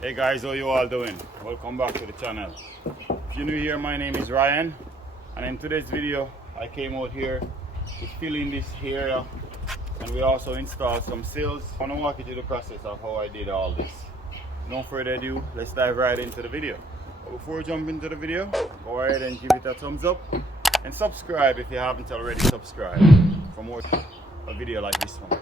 Hey guys, how you all doing? Welcome back to the channel. If you're new here, my name is Ryan, and in today's video I came out here to fill in this area, and we also installed some sills. I want to walk you through the process of how I did all this. No further ado, let's dive right into the video. But before we jump into the video, go ahead and give it a thumbs up and subscribe if you haven't already subscribed for more a video like this one.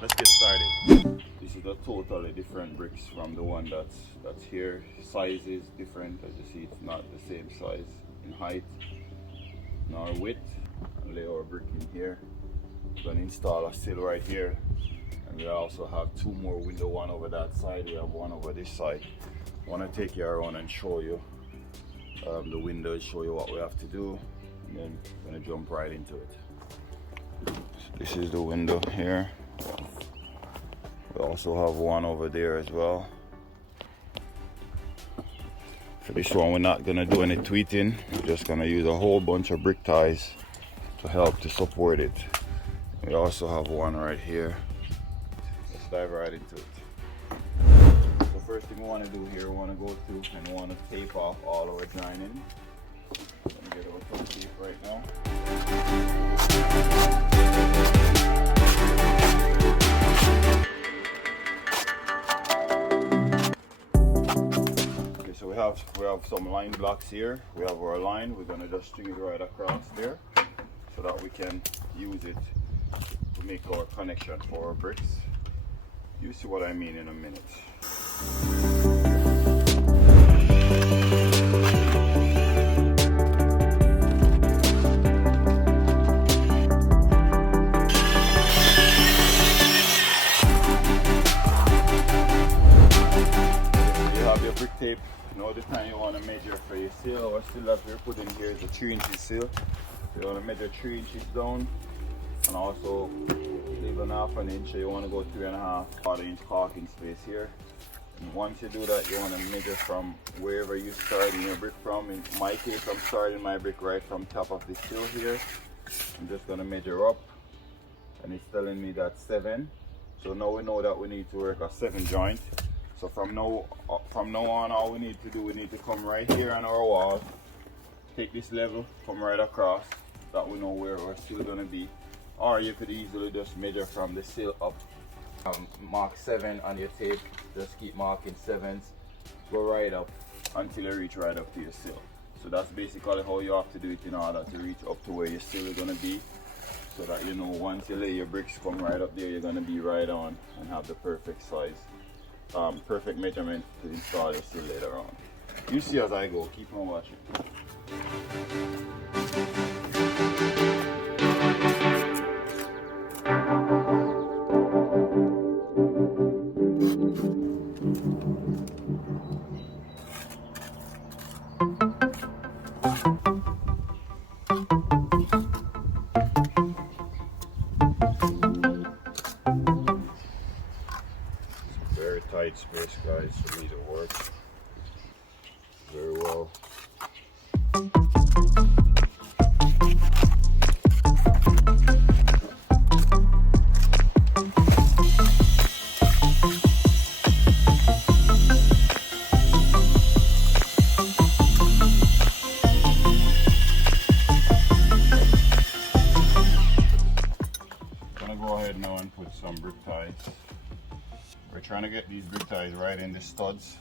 Let's get started. This is a totally different bricks from the one that's here. Size is different. As you see, it's not the same size in height nor width. I'll lay our brick in here. We're going to install a sill right here, and we also have two more window, one over that side, we have one over this side. I want to take you around and show you the windows, show you what we have to do, and then we're going to jump right into it. So this is the window here. We also have one over there as well. For this one, we're not gonna do any tweeting. We're just gonna use a whole bunch of brick ties to help to support it. We also have one right here. Let's dive right into it. The first thing we want to do here, we want to go through and we want to tape off all our joining. I'm gonna get our tape right now. So we have some line blocks here. We have our line. We're gonna just string it right across there so that we can use it to make our connections for our bricks. You see what I mean in a minute. You have your brick tape. Now the time you want to measure for your sill, or sill that we're putting here is a 3 inches sill. So you want to measure 3 inches down, and also leave an half an inch. So you want to go 3.5 inch caulking space here. And once you do that, you want to measure from wherever you starting your brick from. In my case, I'm starting my brick right from top of the sill here. I'm just going to measure up, and it's telling me that's 7. So now we know that we need to work a 7 joint. So from now on, all we need to do, we need to come right here on our wall, take this level, come right across, that we know where we're still gonna be. Or you could easily just measure from the sill up, mark 7 on your tape, just keep marking 7s, go right up until you reach right up to your sill. So that's basically how you have to do it in order to reach up to where your sill is gonna be, so that you know once you lay your bricks, come right up there, you're gonna be right on and have the perfect size. Perfect measurement to install your sill later on. You see as I go, keep on watching. Very tight space, guys, for me to work very well. I'm gonna go ahead now and put some brick ties. We're trying to get these brick ties right in the studs.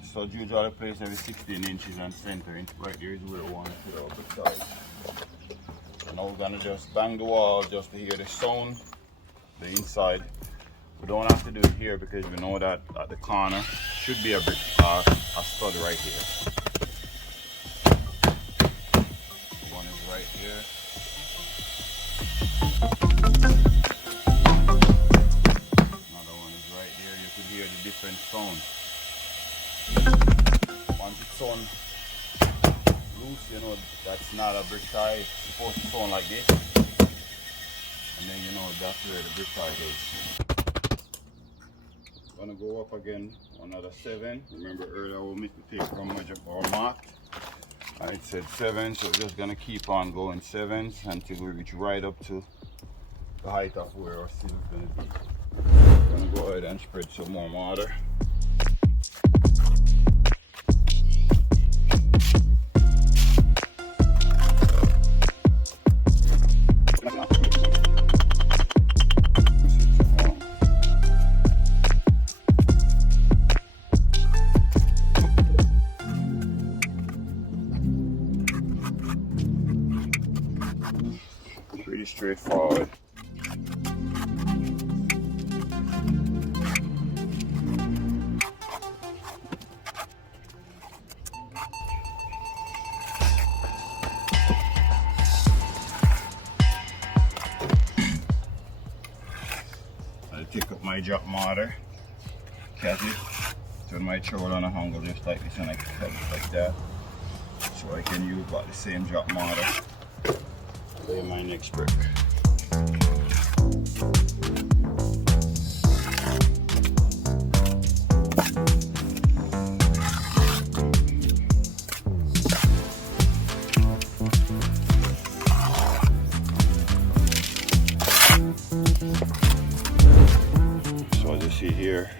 The studs usually placed every 16 inches and center. Right here is where we want to put our brick ties. So now we're going to just bang the wall just to hear the sound, the inside. We don't have to do it here because we know that at the corner should be a brick, a stud right here. One is right here. Hear the different sounds. Once it sounds loose, you know that's not a brick tie. It's supposed to sound like this, and then you know that's where the brick tie is. Gonna go up again, another 7. Remember earlier we made the tape from measure or mark, and it said 7, so we're just gonna keep on going 7s until we reach right up to the height of where our sill is gonna be. I'm gonna go ahead and spread some more water. straightforward. I'll pick up my drop mortar, catch it, turn my trowel on a angle just like this, and I cut it like that, so I can use about the same drop mortar. Lay my next brick. So as you see here,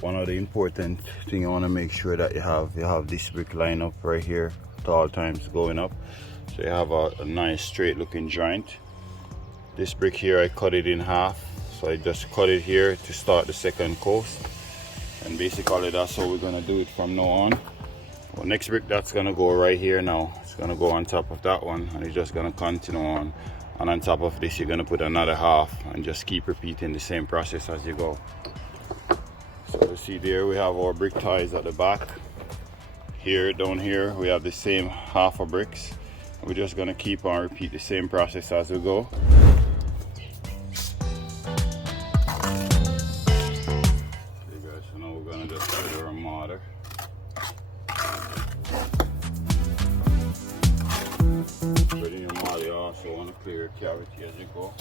one of the important thing I want to make sure that you have this brick line up right here at all times going up, so you have a nice straight looking joint. This brick here, I cut it in half, so I just cut it here to start the second coast, and basically that's how we're gonna do it from now on. Well, next brick that's gonna go right here now, it's gonna go on top of that one, and it's just gonna continue on, and on top of this you're gonna put another half, and just keep repeating the same process as you go. So you see there we have our brick ties at the back. Here, down here, we have the same half of bricks. We're just gonna keep on repeat the same process as we go. Okay guys, so now we're gonna just put our mortar. Put in your mortar, you also wanna clear your cavity as you go.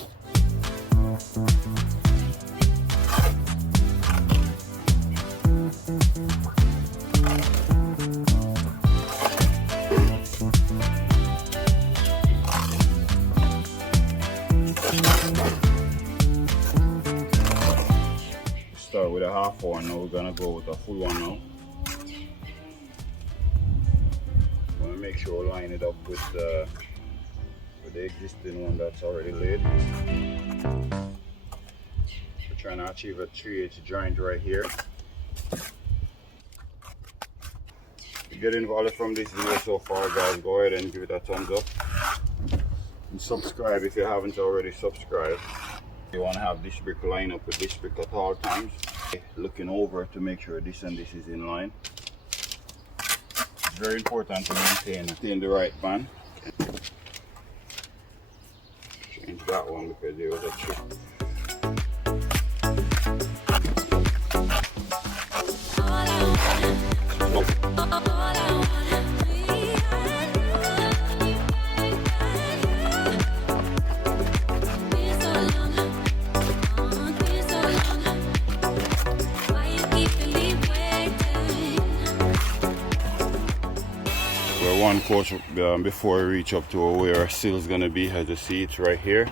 Start with a half one, now we're gonna go with a full one now. Want to make sure we line it up with the existing one that's already laid. We're trying to achieve a 3/8 joint right here. If you get involved from this video so far, guys, go ahead and give it a thumbs up and subscribe if you haven't already subscribed. You want to have this brick line up with this brick at all times, looking over to make sure this and this is in line. It's very important to maintain the right band. Change that one because there was a trick. We're one course before we reach up to where our sill is going to be. As you see, it's right here.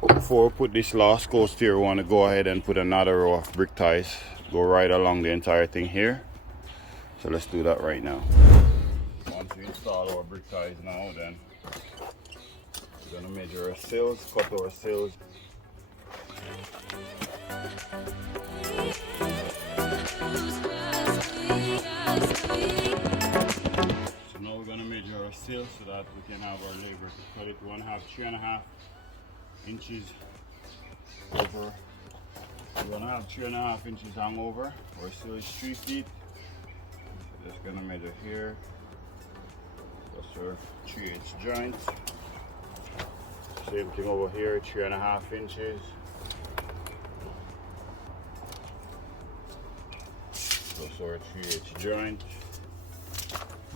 But before we put this last coast here, we want to go ahead and put another row of brick ties, go right along the entire thing here. So let's do that right now. Once we install our brick ties now, then we're going to measure our sills, cut our sills. So now we're going to measure our sill so that we can have our labor to cut it. We want to have 3.5 inches over. We want to have 3.5 inches hang over. Our sill is 3 feet. So just going to measure here. That's our 3/8 joint. Same thing over here, 3.5 inches. That's our 3/8 joint.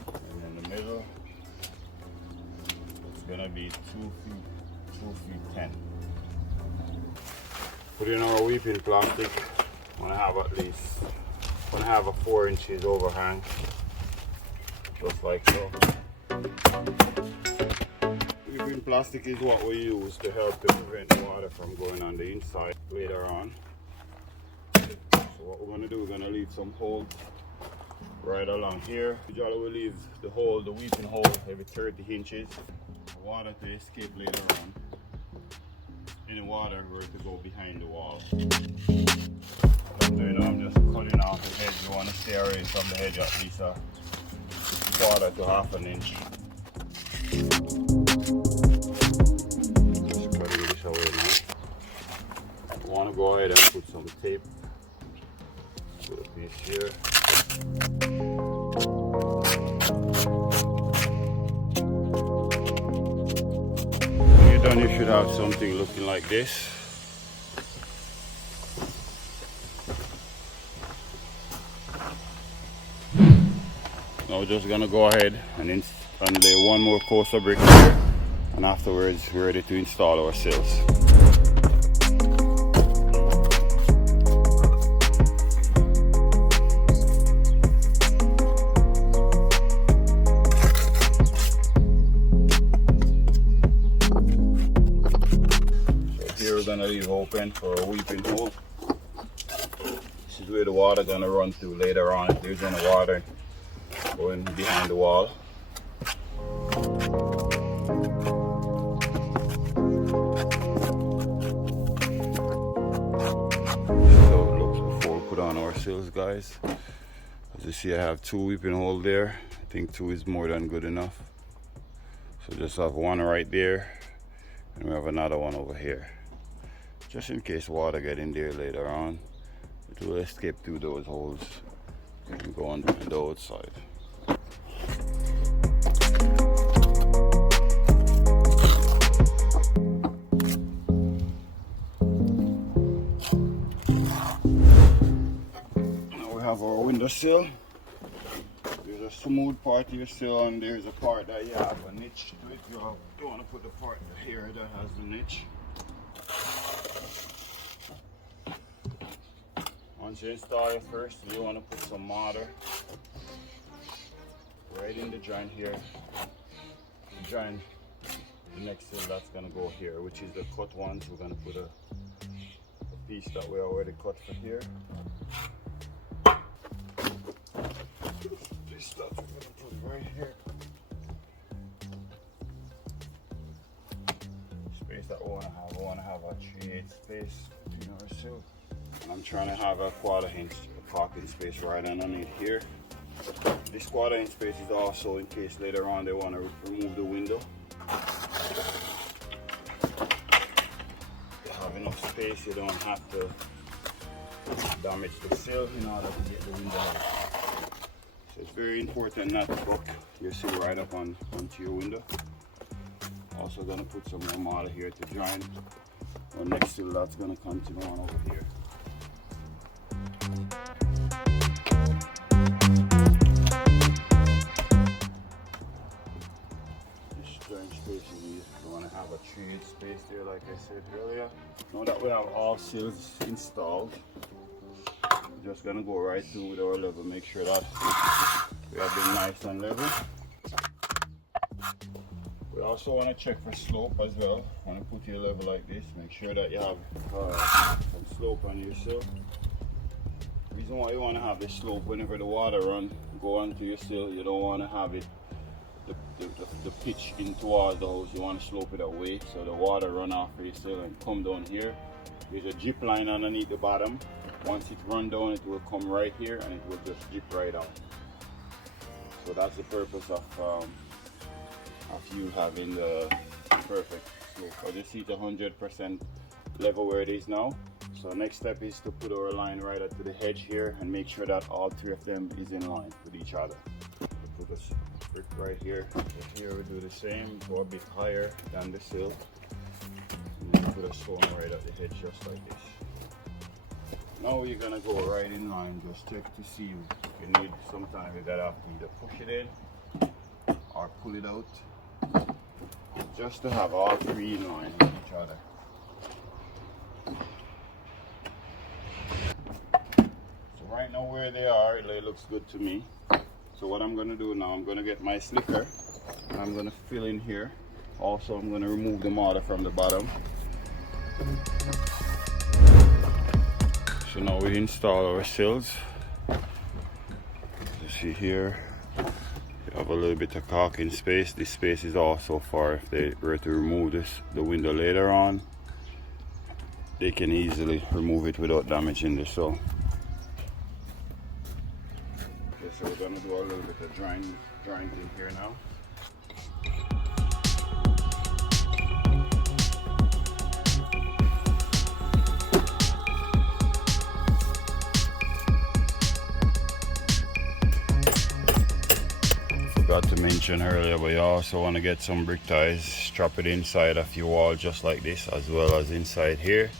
And in the middle, it's gonna be 2 feet 10. Put in our weeping plastic. Wanna have at least, wanna have a 4 inches overhang, just like so. Weeping plastic is what we use to help to prevent the water from going on the inside later on. So what we're going to do, we're going to leave some holes right along here. Usually we leave the hole, the weeping hole, every 30 inches. The water to escape later on. Any water were to go behind the wall. What I'm doing now, I'm just cutting off the edge. You want to stay away from the edge at least a 1/4 to 1/2 inch. gonna go ahead and put some tape. Put a piece here. When you're done, you should have something looking like this. Now we're just gonna go ahead and lay one more course of brick here, and afterwards we're ready to install our sills. So here we're gonna leave open for a weeping hole. This is where the water gonna run through later on if there's any water going behind the wall. So it looks before we put on our sills, guys. As you see, I have 2 weeping holes there. I think 2 is more than good enough. So just have one right there, and we have another one over here. Just in case water get in there later on, it will escape through those holes and go on the outside. Have our windowsill. There's a smooth part to your sill, and there's a part that you have a niche to it. You don't want to put the part here that has the niche. Once you install it first, you want to put some mortar right in the joint here. The joint, the next sill that's going to go here, which is the cut ones. We're going to put a piece that we already cut for here. This stuff we're going to put right here. Space that we want to have a 3/8 space between our sill. I'm trying to have a 1/4 inch caulking space right underneath here. This 1/4 inch space is also in case later on they want to remove the window. You have enough space, you don't have to damage the sill in order to get the window out. So it's very important not to buck your sill right up onto your window. Also gonna put some more mortar here to join our next sill that's gonna continue on over here. This joint space you want to have a 3/8 space there, like I said earlier. Now that we have all sills installed, we're just gonna go right through with our level, make sure that we have it nice and level. We also want to check for slope as well. When you put your level like this, make sure that you have some slope on your sill. The reason why you want to have this slope, whenever the water go onto your sill, you don't want to have it the pitch in towards the house. You want to slope it away so the water run off of your sill and come down here. There's a drip line underneath the bottom. Once it run down, it will come right here and it will just drip right out. So that's the purpose of you having the perfect slope. As you see, it's 100% level where it is now. So next step is to put our line right up to the edge here and make sure that all 3 of them is in line with each other. We'll put a brick right here. So here we do the same, go a bit higher than the sill. And then put a stone right at the edge just like this. Now you're gonna go right in line, just check to see if you need, sometimes you gotta have to either push it in or pull it out, just to have all 3 in line with each other. So right now where they are, it looks good to me. So what I'm gonna do now, I'm gonna get my slicker and I'm gonna fill in here. Also, I'm gonna remove the mortar from the bottom. So now we install our sills. You see here, you have a little bit of caulking space. This space is also for if they were to remove the window later on, they can easily remove it without damaging the sill. Okay, so we're gonna do a little bit of drying in here now. Forgot to mention earlier, but you also want to get some brick ties, strap it inside of your wall just like this, as well as inside here.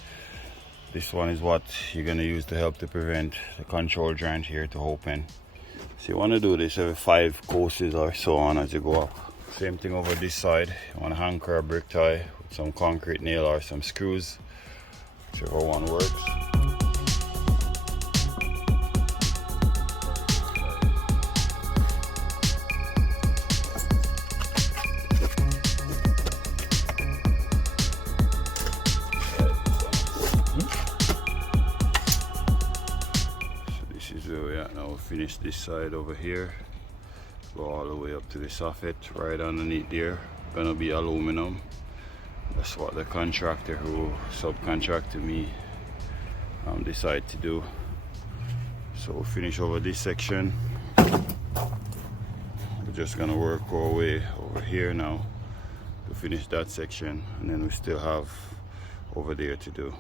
This one is what you're going to use to help to prevent the control joint here to open. So you want to do this every 5 courses or so on as you go up. Same thing over this side. You want to anchor a brick tie with some concrete nail or some screws, whichever one works. Now we'll finish this side over here, go all the way up to the soffit. Right underneath there gonna be aluminum. That's what the contractor who subcontracted me decided to do. So we'll finish over this section. We're just gonna work our way over here now to finish that section, and then we still have over there to do.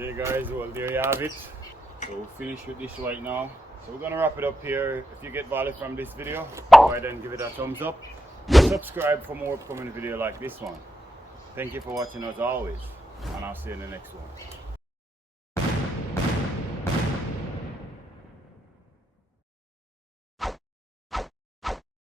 Okay guys, well there you have it. So we'll finish with this right now. So we're gonna wrap it up here. If you get value from this video, go ahead and give it a thumbs up. Subscribe for more upcoming video like this one. Thank you for watching as always, and I'll see you in the next one.